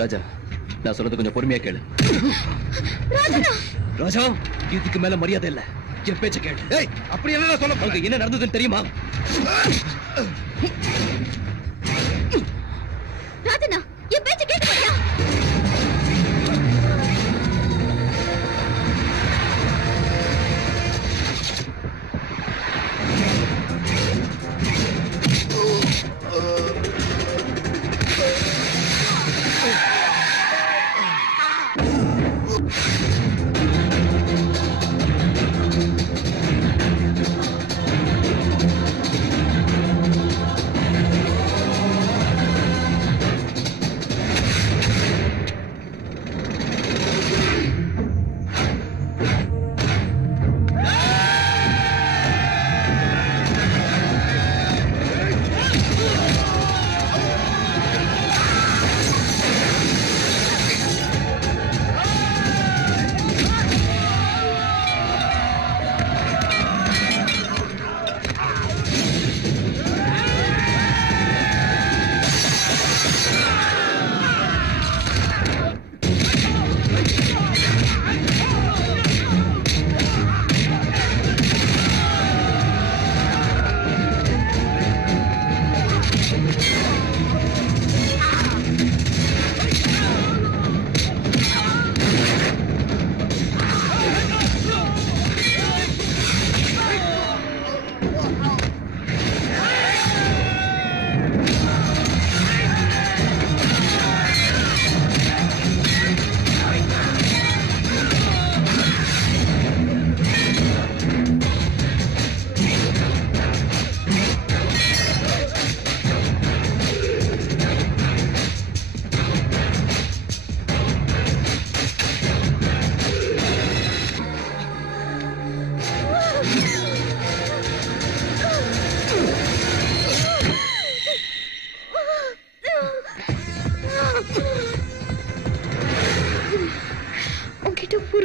ராஜா, நான் சொல்றது கொஞ்சம் பொறுமையா கேளு. ராஜா, இதுக்கு மேல மரியாதை இல்ல. என் பேச்ச கேளு. ஏய், அப்படி என்ன சொல்ல? அங்க என்ன நடந்ததுன்னு தெரியுமா? ராஜனா, என் பேச்ச கேட்டு பாரியா?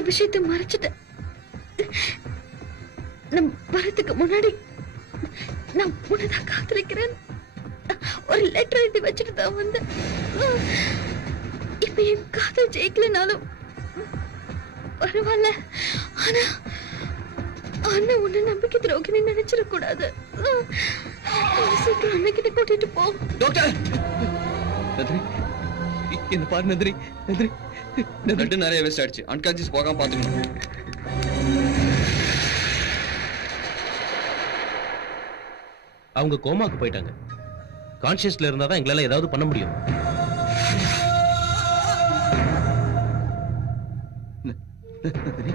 விஷயத்தை மறைச்சிட்டேன். நம் வரத்துக்கு முன்னாடி நான் உன்னதான் காத்திருக்கிறேன். ஒரு லெட்டர் எழுதி வச்சுட்டு தான் வந்தேன். இப்ப என் காதல் ஜெயிக்கலனாலும் பரவாயில்ல. ஆனா அண்ணா உன்னை நம்பிக்கை துரோகினி நினைச்சிடக்கூடாது. சீக்கிரம் அண்ணகிட்ட கூட்டிட்டு போ. டாக்டர், என்ன பாரு நந்தினி. நந்தினி, பிளட் நிறைய வேஸ்ட் ஆயிடுச்சு. அன்கான்சியஸ் போகாம பாத்துக்கணும். அவங்க கோமாக்கு போயிட்டாங்க. கான்சியஸ்ல இருந்தா தான் எங்களால ஏதாவது பண்ண முடியும். நந்தினி,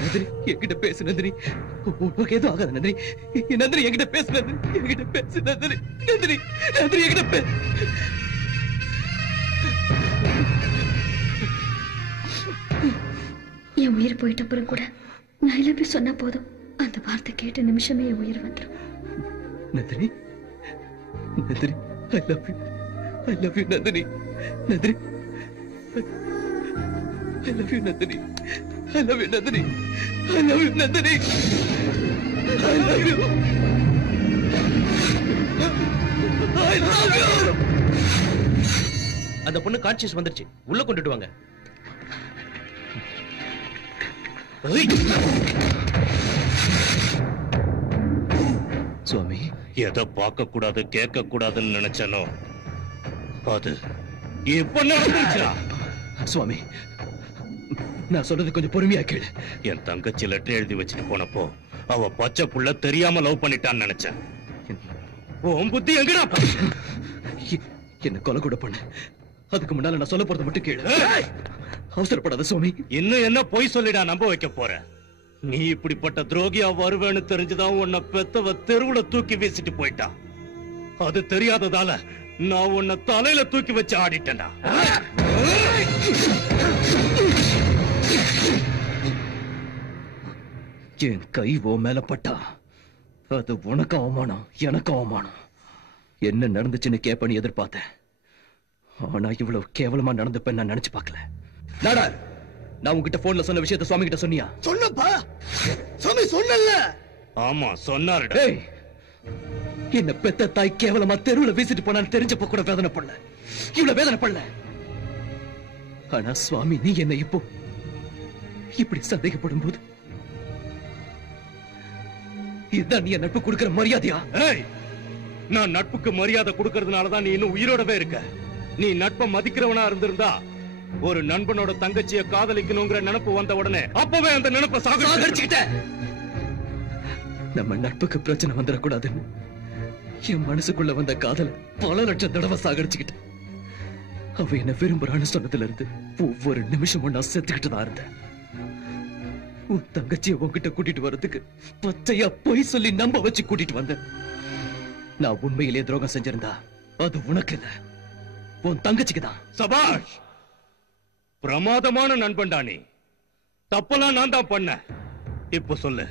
நந்தினி என்கிட்ட பேசு நந்தினி. உனக்கு எதுவும் ஆகாது நந்தினி. நந்தினி என்கிட்ட பேசு நந்தினி. என்கிட்ட பேசு நந்தினி. நந்தினி, நந்தினி என்கிட்ட பேசு. என் உயிர் போயிட்ட அப்புறம் கூட நான் இழப்பி சொன்னா போதும். அந்த வார்த்தை கேட்ட நிமிஷமே என் உயிர் வந்துடும். Nandini, Nandini, I love you. I love you, Nandini. Nandini, I love you, Nandini. I love you, Nandini. I love you, Nandini. I love you. I love you. அந்த பொண்ணு கான்சியஸ் வந்துருச்சு. உள்ள கொண்டுட்டு வாங்க. சுவாமி, எதை பார்க்க கூடாது கேட்க கூடாதுன்னு நினைச்சனோ அது இப்ப நடந்துச்சா? சுவாமி, நான் சொல்றது கொஞ்சம் பொறுமையா கேளு. என் தங்கச்சி லெட்டர் எழுதி வச்சுட்டு போனப்போ அவ பச்சை புள்ள தெரியாம லவ் பண்ணிட்டான்னு நினைச்சேன். உன் புத்தி எங்கடா? என்ன கொலை கூட பண்ண. அதுக்கு முன்னால நான் சொல்ல போறது மட்டும் கேளு. அவசரப்படாத சுவாமி. இன்னும் என்ன பொய் சொல்லிடா நம்ப வைக்க போற? நீ இப்படிப்பட்ட துரோகியா வருவேன்னு தெரிஞ்சுதான் உன்னை பெத்தவ தெருவுல தூக்கி வீசிட்டு போயிட்டா. அது தெரியாததால நான் உன்னை தலையில தூக்கி வச்சு ஆடிட்டேன்டா. என் கை ஓ மேல பட்டா அது உனக்கு அவமானம், எனக்கு அவமானம். என்ன நடந்துச்சுன்னு கேப்பன்னு எதிர்பார்த்தேன். ஆனா இவ்வளவு கேவலமா நடந்துப்பேன் நான் நினைச்சு பார்க்கல. நாடார், நான் உங்ககிட்ட போன்ல சொன்ன விஷயத்த சுவாமி கிட்ட சொன்னியா? சொன்னப்பா, சுவாமி சொன்னல. ஆமா சொன்னாருடா. ஏய், என்ன பெத்த தாய் கேவலமா தெருவுல வீசிட்டு போனான்னு தெரிஞ்சப்ப கூட வேதனை பண்ணல, இவ்வளவு வேதனை பண்ணல. ஆனா சுவாமி, நீ என்ன இப்போ இப்படி சந்தேகப்படும் போது இதுதான் நீ நட்பு கொடுக்கிற மரியாதையா? ஏய், நான் நட்புக்கு மரியாதை கொடுக்கறதுனாலதான் நீ இன்னும் உயிரோடவே இருக்க. நீ நட்பை மதிக்கிறவனா இருந்திருந்தா ஒரு நண்பனோட தங்கச்சிய காதலிக்கணுங்கிற நினைப்பு வந்த உடனே அப்பவே அந்த நினைப்பை சாகடிச்சுக்கிட்ட. நம்ம நட்புக்கு பிரச்சனை வந்துடக்கூடாதுன்னு என் மனசுக்குள்ள வந்த காதல பல லட்சம் தடவை சாகடிச்சுக்கிட்டேன். அவ என்ன விரும்புறான்னு சொன்னதுல இருந்து ஒவ்வொரு நிமிஷமும் நான் செத்துக்கிட்டு தான் இருந்தேன். உன் தங்கச்சிய உன்கிட்ட கூட்டிட்டு வர்றதுக்கு பச்சையா பொய் சொல்லி நம்ப வச்சு கூட்டிட்டு வந்தேன். நான் உண்மையிலே துரோகம் செஞ்சிருந்தா அது உனக்கு இல்ல, உன் தங்கச்சிக்கு தான். சபாஷ், பிரமாதமான நண்பன்டா நீ. தப்பெல்லாம் நான் தான் பண்ண. இப்ப சொல்லு,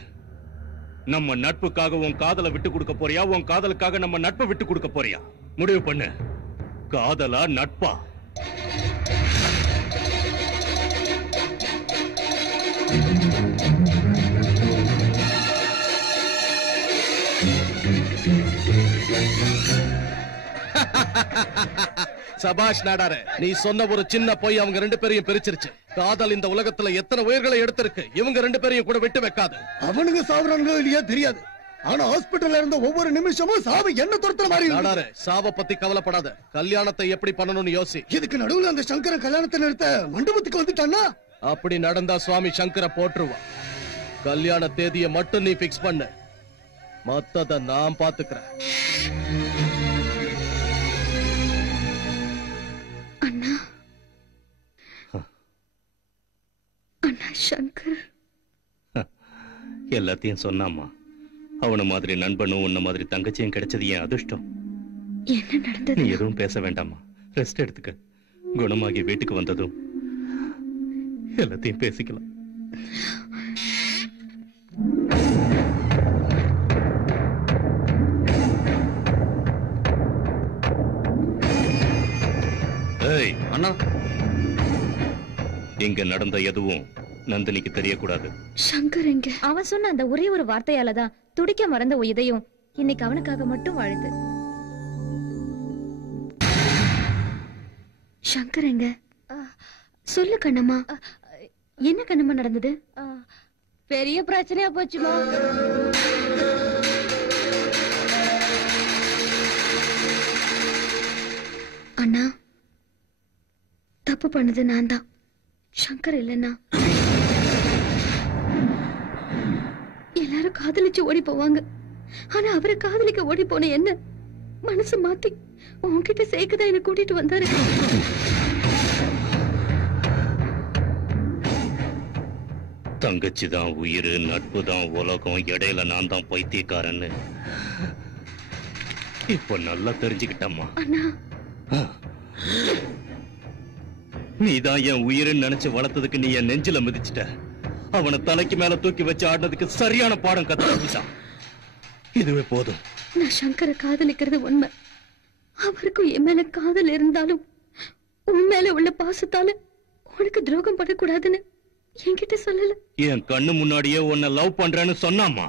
நம்ம நட்புக்காக உன் காதலை விட்டு கொடுக்க போறியா, உன் காதலுக்காக நம்ம நட்பை விட்டு கொடுக்க போறியா? முடிவு பண்ணு. காதலா நட்பா? சபாஷ் நாடாரே, நீ சொன்ன ஒரு சின்ன பொய் அவங்க ரெண்டு பேரையும் பிரிச்சிருச்சு. காதல் இந்த உலகத்துல எத்தனை உயிர்களை எடுத்திருக்கு, இவங்க ரெண்டு பேரையும் கூட விட்டு வைக்காது. அவனுங்க சாவறானுங்களோ இல்லையா தெரியாது, ஆனா ஹாஸ்பிடல்ல இருந்த ஒவ்வொரு நிமிஷமும் சாவு என்ன துரத்துற மாதிரி இருக்கு. நாடாரே, சாவ பத்தி கவலைப்படாத. கல்யாணத்தை எப்படி பண்ணணும்னு யோசி. இதுக்கு நடுவுல அந்த சங்கர கல்யாணத்தை நிறுத்த மண்டபத்துக்கு வந்துட்டான்னா அப்படி நடந்தா சுவாமி சங்கர போட்டுருவான். கல்யாண தேதியை மட்டும் நீ பிக்ஸ் பண்ணு, மத்தத நான் பாத்துக்கிறேன். அண்ணா, அண்ணா சங்கர் எல்லாத்தையும் சொன்னாமா. அவன மாதிரி நண்பனும் உன்ன மாதிரி தங்கச்சியும் கிடைச்சது என் அதிர்ஷ்டம். என்ன நடந்தது? நீ எதுவும் பேச வேண்டாமா, ரெஸ்ட் எடுத்துக்க. குணமாகி வீட்டுக்கு வந்ததும் எல்லாத்தையும் பேசிக்கலாம். ஏய் அண்ணா, இங்க நடந்த எதுவும் நந்தினிக்கு தெரியக்கூடாது. சங்கர் எங்க? அவன் சொன்ன அந்த ஒரே ஒரு வார்த்தையாலதான் துடிக்க மறந்த ஒரு இதயம் இன்னைக்கு அவனுக்காக மட்டும் வாழுது. சங்கர் எங்க? சொல்லு கண்ணம்மா, என்ன கண்ணம்மா நடந்தது? பெரிய பிரச்சனையா போச்சுமா. அண்ணா, தப்பு பண்ணது நான் தான், சங்கர் இல்லைன்னா. எல்லாரும் காதலிச்சு ஓடி போவாங்க, ஆனா அவரை காதலிக்க ஓடி போன என்ன மனசு மாத்தி உன்கிட்ட சேர்க்கதான் என்ன கூட்டிட்டு வந்தாரு. தங்கச்சி தான் உயிர், நட்பு தான் உலகம், இடையில நான் தான் பைத்தியக்காரன்னு இப்ப நல்லா தெரிஞ்சுக்கிட்டம்மா. அண்ணா, நீதான் என் உயிர்னு நினைச்சு வளர்த்ததுக்கு நீ என் நெஞ்சில மிதிச்சிட்ட. அவனை தலைக்கு மேல தூக்கி வச்சு ஆடினதுக்கு சரியான பாடம் கத்துக்கிட்டான். இதுவே போதும். நான் சங்கரை காதலிக்கிறது உண்மை. அவருக்கும் என் மேல காதல் இருந்தாலும் உன் மேல உள்ள பாசத்தால உனக்கு துரோகம் பண்ணக்கூடாதுன்னு என்கிட்ட சொல்லல. என் கண்ணு முன்னாடியே உன்னை லவ் பண்றேன்னு சொன்னாமா.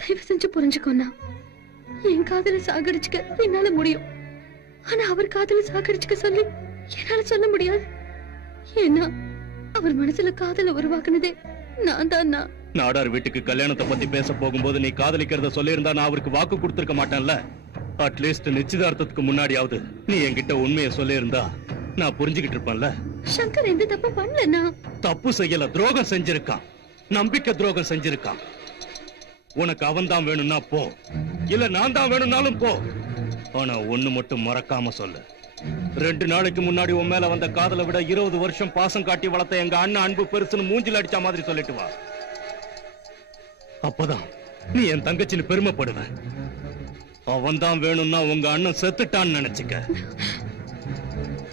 தயவு செஞ்சு புரிஞ்சுக்கோண்ணா, என் காதலை சாகடிச்சுக்க என்னால முடியும், ஆனா அவர் காதலை சாகடிச்சுக்க சொல்லி என்னால சொல்ல முடியாது. ஏன்னா அவர் மனசுல காதலை உருவாக்குனதே நான் தான். நாடார் வீட்டுக்கு கல்யாணத்தை பத்தி பேச போகும்போது நீ காதலிக்கிறத சொல்லியிருந்தா நான் அவருக்கு வாக்கு கொடுத்திருக்க மாட்டேன்ல. அட்லீஸ்ட் நிச்சயதார்த்தத்துக்கு முன்னாடியாவது நீ என்கிட்ட உண்மையை சொல்லியிருந்தா நான் புரிஞ்சுக்கிட்டு இருப்பேன்ல. சங்கர் எந்த தப்பு பண்ணலண்ணா. தப்பு செய்யல, துரோகம் செஞ்சிருக்கான், நம்பிக்கை துரோகம் செஞ்சிருக்கான். உனக்கு அவன் தான் வேணும்னா போ, இல்ல நான் தான் வேணும்னாலும் போ. ஆனா ஒண்ணு மட்டும் மறக்காம சொல்லு, 2 நாளைக்கு முன்னாடி உன் மேல வந்த காதலை விட 20 வருஷம் பாசம் காட்டி வளர்த்த எங்க அண்ணன் அன்பு பெருசுன்னு மூஞ்சில் அடிச்ச மாதிரி சொல்லிட்டு வா. அப்பதான் நீ என் தங்கச்சின்னு பெருமைப்படுவ. அவன் தான் வேணும்னா உங்க அண்ணன் செத்துட்டான்னு நினைச்சுக்க.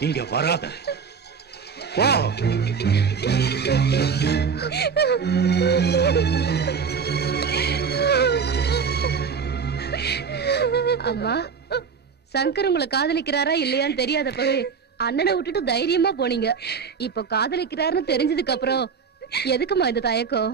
இங்க வராத. வா. அம்மா, சங்கர் உங்களை காதலிக்கிறாரா இல்லையான்னு தெரியாதப்பவே அண்ணனை விட்டுட்டு தைரியமா போனீங்க. இப்ப காதலிக்கிறாருன்னு தெரிஞ்சதுக்கு அப்புறம் எதுக்குமா இந்த தயக்கம்?